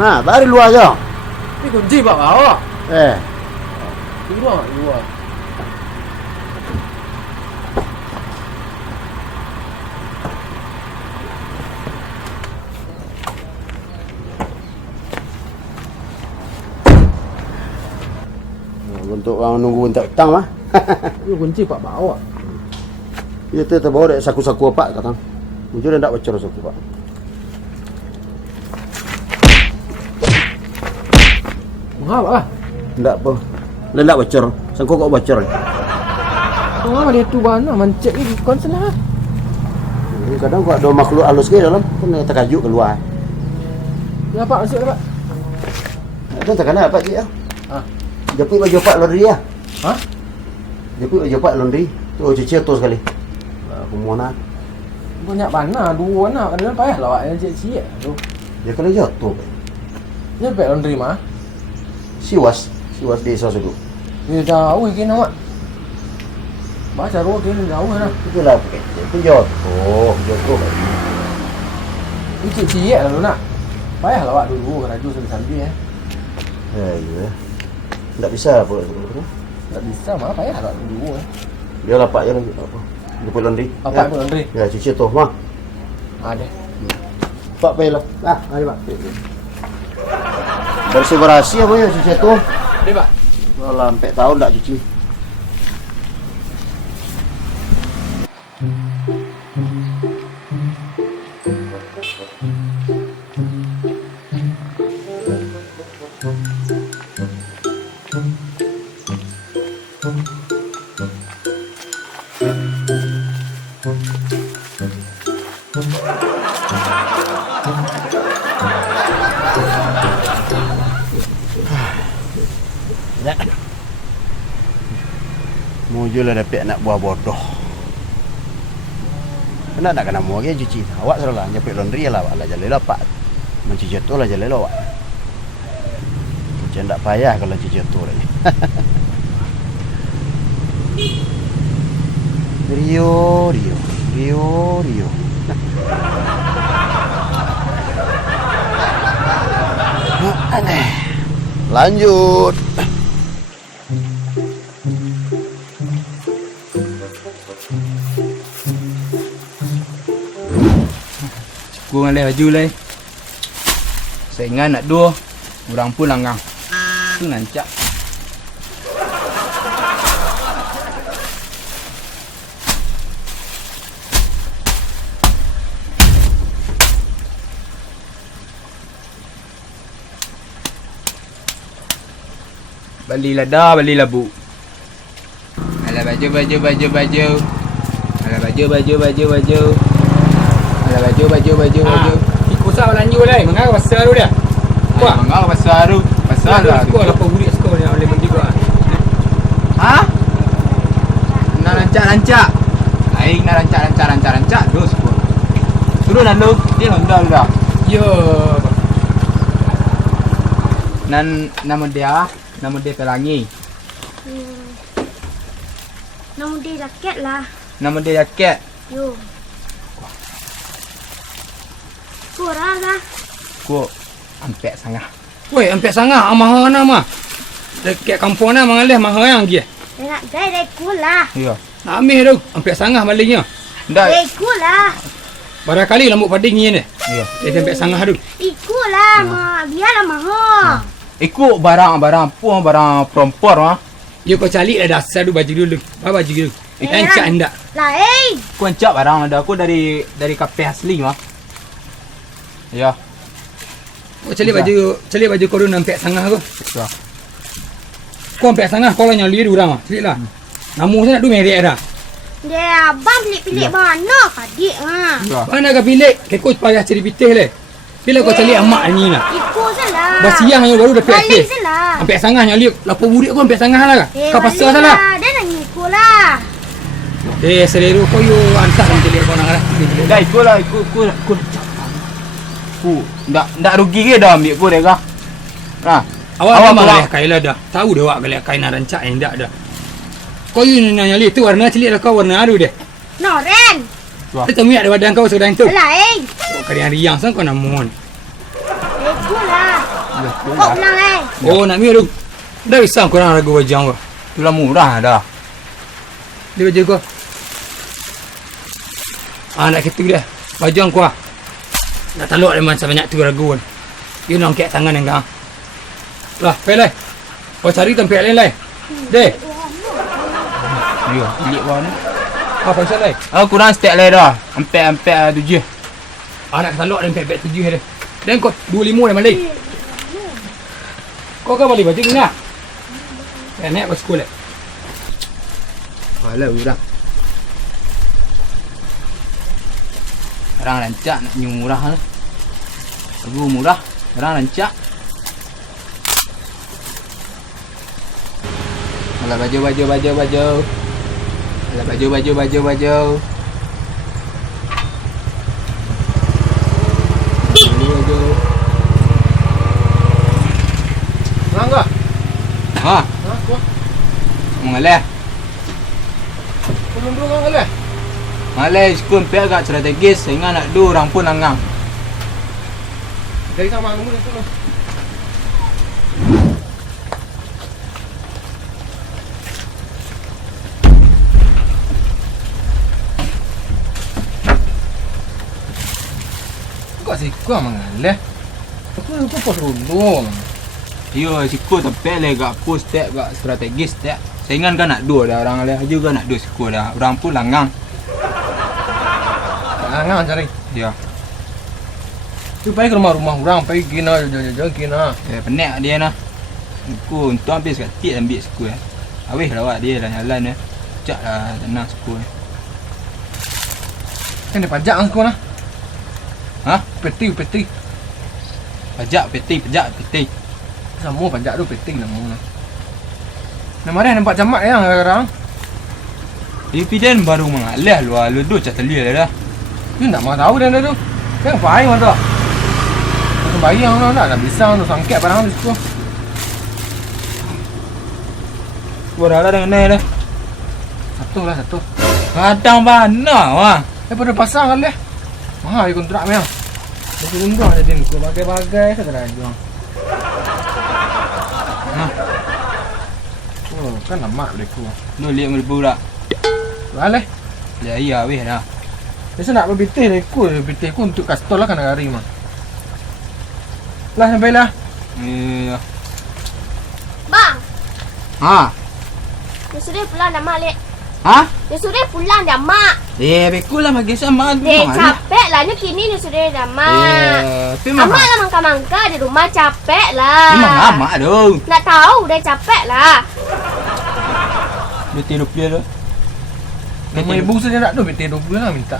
Ha, baru luar je. Ni kunci pak bawa. Luar. Untuk orang nunggu minta hutang mah. Ni kunci pak bawa. Dia tu terbawa dek saku-saku apa katang. Mungkin dia tak bocor saku pak. Mengapa ah? Tak apa. Dia tak bocor. Sangko kok bocor. Mengapa dia tu mana mancet ni kon salah. Kadang kok ada makhluk halus ke dalam, kena terkajuk keluar. Ya pak masuk pak. Itu tak kena apa cik ah. Ah. Jepit baju pak laundry ah. Ha? Jepit baju pak laundry. Tu cuci tu sekali. Aku mau nak. Banyak mana dua anak ada payah lah pak yang cik tu. Dia kena jatuh. Ni pek laundry mah. Siwas desa sudu. Dia jauh kena mak. Baca roh kena jauh lah. Itulah pakai. Itu jatuh. Ni cik lah tu nak. Payah lah pak dulu kena jus sambil Ya. Tak bisa apa tu. Tak bisa mah payah lah dulu Dia lapak je lagi apa. Dia pun laundry. Apa pun laundry? Ya, cuci tu mah. Ada. Pak paylah. Mari pak. Bersih apa ya cuci tu? Ada pak. Kalau sampai tahun tak cuci. Mujur lah dapat anak buah bodoh. Kena nak kena mua ke cuci. Awak salah nyapit laundry lah awak lah jalan lapak. Mencuci tu lah jalan awak. Macam tak payah kalau cuci tu lagi. Rio. Lanjut. Gua ngalih baju lai. Saingan nak dua, orang pun langang. Tu nancak. Balilah dah, balilah bu. Alah baju. Alah baju. Alah baju. Ikut sah lanjut lah. Mengapa pasal tu dia? Wah, mengapa pasal tu? Pasal lah. Skor apa burik skor ni oleh mendik gua. Ha? Nak rancak. Aing nak rancak. Terus pun. Turun lalu, dia lontar dah. Yo. Nama dia Pelangi. Nama dia jaket lah. Nama dia jaket. Yo. Kurang lah. Ku ampek sangat. Woi, ampek sangat mahal nama. Dekat kampung na mengalih mahal yang dia. Nak gaya kula. Ya. Nak ambil tu, ampek sangat malingnya. Dah. Kula. Barangkali lambuk pading ni. Ya. Dia ampek sangat tu. Ikulah, mah. Biarlah mahal. Ikut barang puang barang perempuan ah. Yo kau cari dah dasar tu baju dulu. Apa baju dulu? Encak anda. Lain. Ku encak barang ada aku dari kafe asli mah. Ya. Kau cari baju kau dulu ampek sangat aku. Ya. Kau ampek sangat kau yang lihat orang mah. Cari lah. Namu saya nak du merek dah. Dia abang pilih mana kadik ah. Ya. Mana kau pilih? Kau payah cari pitih le. Bila kau cari emak ni lah. Ikut salah. Basiang yang baru dah Balik PSP. salah. Ampek sangat yang lihat. Lapo burik kau ampek sangat lah. Kau pasal salah. Dia nak ikut lah. Seleru kau yo antar yang cari kau nak lah. Dah ikutlah ikut. Ku ndak rugi ke dah ambil ku dia kah? Ha. Awak memang kai lah dah. Tahu dia awak galak kai nak rancak yang dak dah. Kau you nanya lihat tu warna celik lah kau warna aru dia. Noren. Dia temu ada badan kau sedang tu. Lain. Kau kari riang sang kau namun. Ikut lah. Kok pulang eh? Oh, nak minum tu. Dah risau korang ragu wajang kau. Itulah murah dah. Dia baju kau. Nak gitu dia. Wajang kau. Nak taluk dia macam banyak tu ragu kan. You nak angkat tangan yang kau. Lah, pergi lai. Kau cari tempat lain lai. Deh. Yo, bilik bawah ni. Apa pasal lai? Kurang stek lah dah. Ampak 7. Nak taluk dia empat-empat 7 dia. Dan kau 25 dah balik. Kau balik baju ni nak? Naik ke sekolah. Alah urang. Orang rancak nak nyu murah lah. Lagu murah, orang rancak. Alah baju. Alah baju. Langgar. Ha, Aku. mengalah. Belum dulu kan? Malai skun pek agak strategis sehingga nak du orang pun langang. Dari sama kamu itu loh. Kok sih gua mengalah. Aku pos rundung. Yo sikut tempel le gak post tak gak strategis tak. Sehingga kan nak du dah orang le juga nak du sikut dah. Orang pun langang. Langang cari. Ya. Tu pergi ke rumah-rumah orang, pergi kena jalan kena. Penek dia nah. Aku untuk habis kat tik ambil sikut. Habis lawak dia dah jalan eh. Cak lah tenang sikut. Kan dia pajak aku nah. Ha? Peti. Pajak peti. Semua pajak tu peti nama. Nama dia nampak jamak yang sekarang. Dividen baru mengalah luar lu tu cak telia dah. Ni tak mau tahu dia tu. Kan baik mah tu. Aku bayi yang nak bisa tu sangket barang di situ. Gua dah dengan ni dah. Satu. Kadang mana wah. Daripada pasang kan dia. Mahal dia kontrak memang. Dia undur dia din aku bagai-bagai segala jual. Oh, kan lama beliku. Lu lihat meribu dah. Boleh. Ya iya weh dah. Biasa nak berbitih aku untuk kastol lah kan hari mah. Lah sampai lah. Iya. Bang, Ha. dia sudah pulang dah mak lek. Ha? Dia sudah pulang dah mak. Beku lah bagi sama Capek lah ni kini dia sudah dah mak. Memang Amak lah mangka-mangka di rumah capek lah. Memang amak dong. Nak tahu dah capek lah. Dia tidur dia tu. Nama ibu saja nak tu betul 20 lah minta.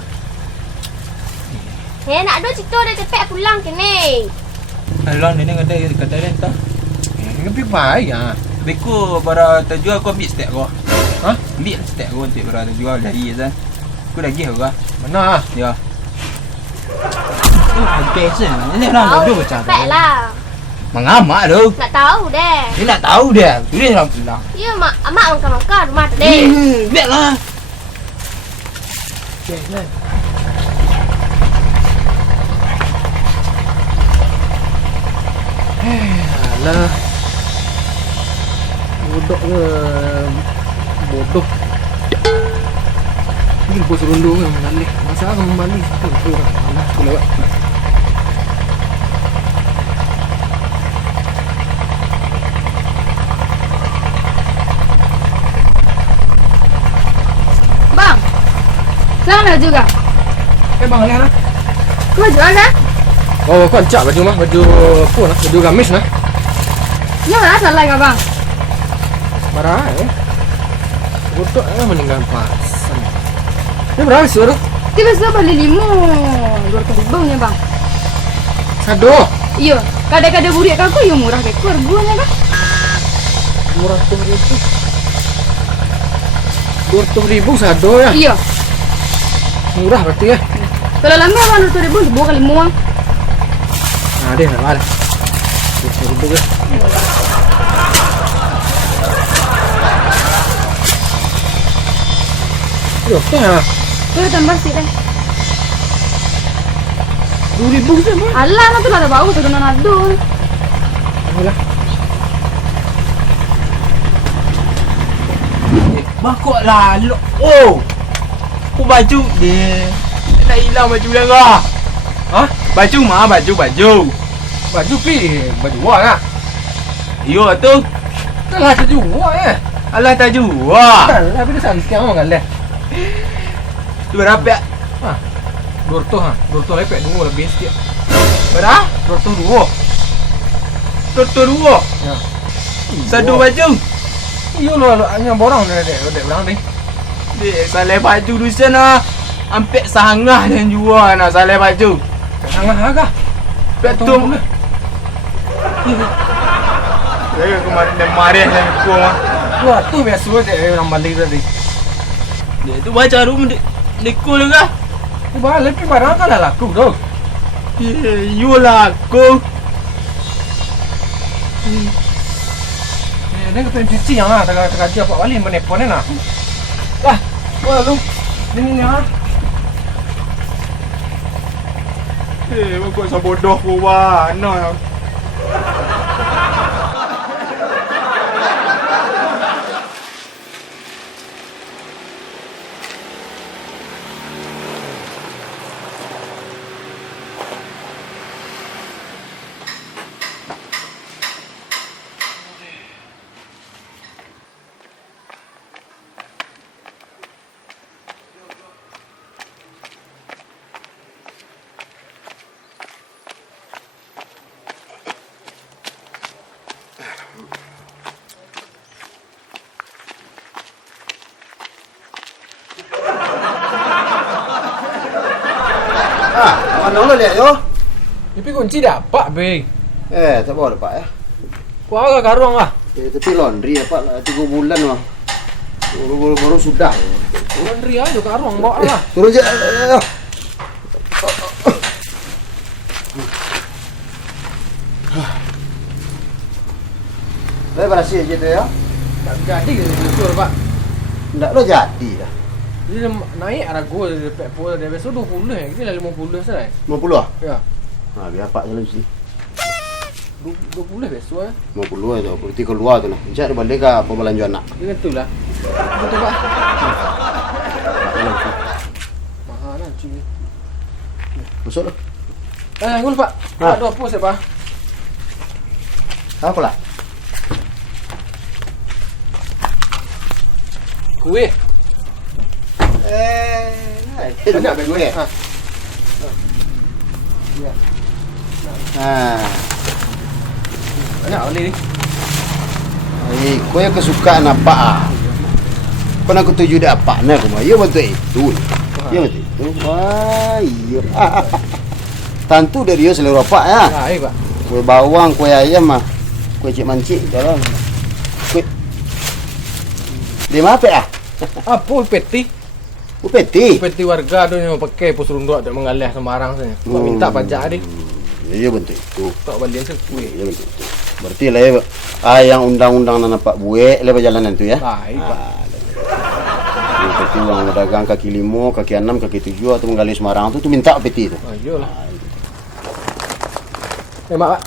Nak ada cerita dah capek pulang kini. Alah ni ada dia entah. Ini baik ah. Beku bara terjual kau ambil stek kau. Ha? Ambil stek kau untuk bara terjual dari Azan. Aku dah gih kau. Mana ah? Ya. Okey sah. Ini orang Tahu bodoh dah macam capek lah. Mengamak tu. Nak tahu deh. Dia nak tahu dia. Dia orang pulang. Ya mak, amak mangka-mangka rumah tadi. Biarlah. Okey lah. Alah. Bodoh. Ini bos rundung kan balik. Masa akan kembali tu. Alah, aku lewat. Bang, sana juga. Bang, lihat lah. Kau jual dah? Oh, kau cak baju mah, baju apa nak? Baju gamis nah. Yang mana salah kau bang? Marah bodoh meninggal pasan. Ini berapa suruh? Tiba-tiba beli 200,000 nya bang. Sado. Iya, kadang-kadang burik aku yang murah ke harganya bang. 200,000 sado ya. Iya. Murah berarti ya. Kalau lama bang 200,000 sebuah kali muang. Nah, deh enggak ada. 200,000 ya. Yo, tengah. Tuh tambah sih deh. 2,000 sih mah. Alah, nanti ada bau tuh nado. Ayolah. Bakok lah. Oh. Aku baju dia. Nak hilang baju dia kah? Ha? Baju mah baju. Baju pi, baju wah lah. Yo tu. Dah baju wah eh. Alah tak jua. Dah tapi dah santiang orang leh. Tu berapa? Ha. 200 ha. 200 lepek dua lebih sikit. Berapa? 202. Tutur dua. Ya. Satu baju. Iyo lo hanya borang dek berang ni. Dek salah baju tu sana. Ampek sangah dan jual nak salah baju. Sangat harga. Betul. Saya kemarin dia marah dengan aku mah. Wah, tu biasa dek orang balik tadi. Dia tu baca rumah dia cool ke? Tu balik pi barang kan dah laku tu. You lah aku. Dia kena cuci yang lah tengah dia buat balik menepon nak. Dah. Wah lu. Ni ha. Kau sabodoh kau wah. No. Mana lo lihat yo? Tapi kunci dapat be. Tak bawa dapat ya. Kau agak karung lah. Tapi laundry dapat lah 3 bulan mah. Baru sudah. Orang ria je karung bawa lah. Turun je. Berhasil je tu ya. Tak jadi ke betul pak. Tak lo jadi dah. Dia naik ragu dia pekpol dia biasa 20 kita dah 50 saja. 50 ah? Ya. Biar pak jalan sini. 20 biasa eh. 50 tu, berarti keluar tu lah. Encik ada balik ke apa belanjaan nak? Dengan tu lah. Betul pak. Jalan sini. Mahal lah cuy. Masuk lah. Ngul pak. Ada apa saya pak? Apa lah? Kuih. Banyak bagi gue. Ha. Banyak boleh ni. Kau yang kesukaan apa ah? Kau nak ketuju dah apa nak kau? Ya betul itu. Ya betul itu. Wah, iya. Tentu dari dia selera apa ya? Ha, pak. Kue bawang, kue ayam mah. Kue cik mancik jalan. Kue. Di mana ah? Apa peti? Peti. Peti warga tu yang pakai pos runduk tak mengalah sembarang saja. Kau minta pajak dia. Ya betul itu. Tak balik ke kuih. Ya betul itu. Berarti lah yang undang-undang nak nampak buek lepas jalanan tu ya. Baik pak. Peti orang dagang kaki 5, kaki 6, kaki 7 atau menggali Semarang tu minta peti tu. Ayolah. Mak pak.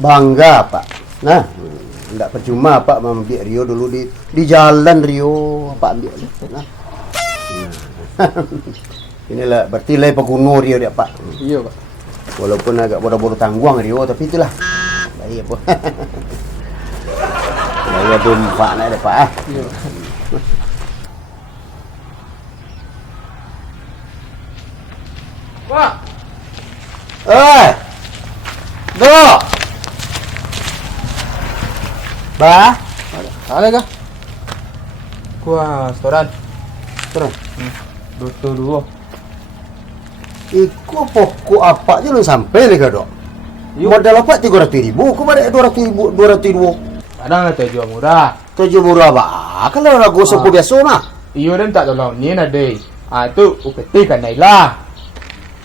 Bangga pak. Nah, tidak percuma pak ambil Rio dulu di jalan Rio pak ambil. Nah. Inilah berarti lai pegunung Rio dia pak. Iya pak. Walaupun agak bodoh-bodoh tangguang Rio tapi itulah. Baik apa. Saya dompak nak ada pak ah. Iya. Pak. Dok. Ba? Ada kah? Wah, restoran. Terus. Betul dulu. Iku pokok apa je lu sampai lagi dok? Modal apa 300.000? Kau balik 200.000, 202. Kadang ada jual murah. 7 murah ba? Kalau ragu sopo biasa mah. Iyo dan tak tolong ni ada. Tu upeti kan nailah.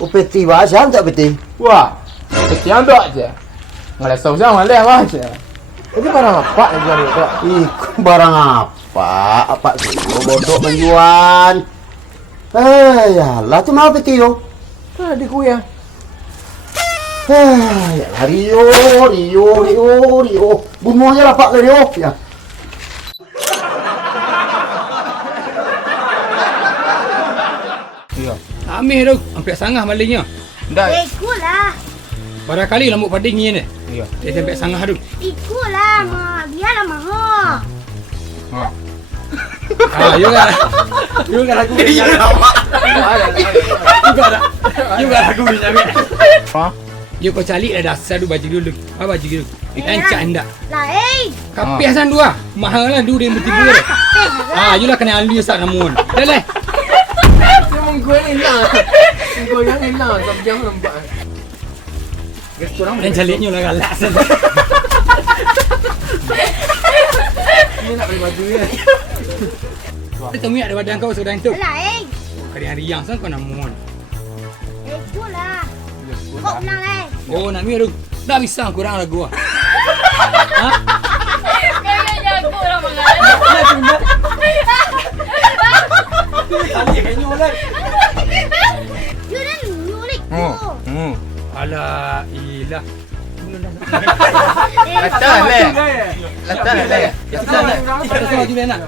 Upeti ba siang tak peti? Wah, upeti yang tu aja. Ngalah sausang ngalah aja. Itu barang apa yang jual itu? Iku barang apa? Apa tu? Bodoh menjual. Ya lah tu mau peti yo. Di kuih. Ya Rio. Bunuh aja lah Pak Rio. Ya. Ya. Ambil tu. Hampir sangah malingnya. Dah. Ikutlah. Barangkali lambuk pading ni. Ya. Dia sampai sangah tu. Ikutlah, mak. Biarlah maha. Ha. You kan aku. Iya lama. You kan aku ni ambil. Ha. You kau cari dah dasar tu baju dulu. Apa baju dulu? Encak hendak. Lah, Kapih asan dua. Mahal lah dua dia bertiga. You lah kena alih sak namun. Dah leh. Memang gue enak. Gue yang enak. Tak jangan nampak. Dan caliknya lah galak. Ini nak beli baju ya. Dia temui ada badan kau sedang tu. Lah, Kali hari yang sang kau namun. Ikutlah. Kau menang lah. Oh nak mi tu. Dah bisa kurang lah gua. Ha? Kaya jago lah mengalah. You dah nyulik Oh. tu. Alah, ilah. Latah leh. Latah leh. Kita baju dia nak.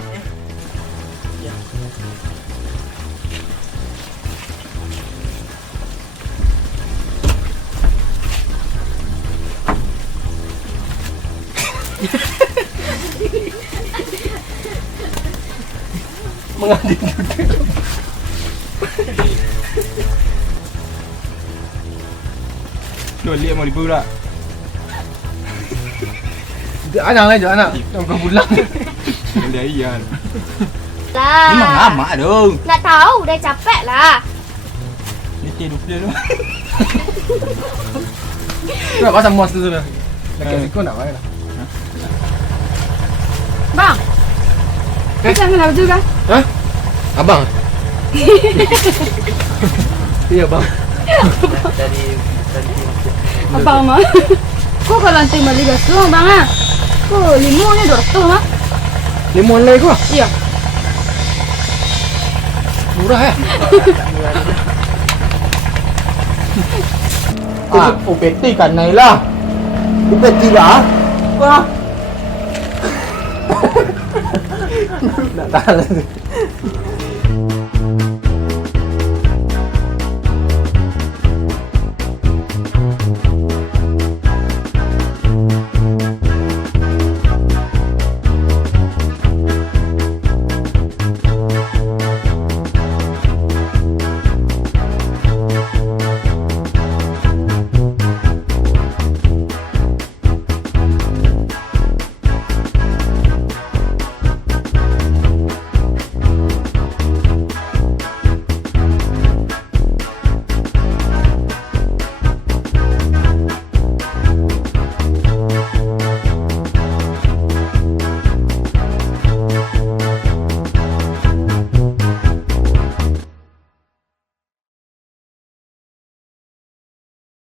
Dua lihat mau dibuat. Anak lah je anak. Kau pulang. Boleh iyan. Lah. Memang lama dong. Nak tahu dah capek lah. Ni tidur dulu. Kau pasal muas tu sudah. Dekat siku nak baik lah. Bang. Kita nak baju kan? Hah? Abang? Iya bang. Abang mah. Kau kalau nanti balik gasu bang ah. Kau limau ni 200 mah. Limon lagi kau? Iya. Murah ya? UPT kan Naila. UPT lah. Wah. Nak tahan lah.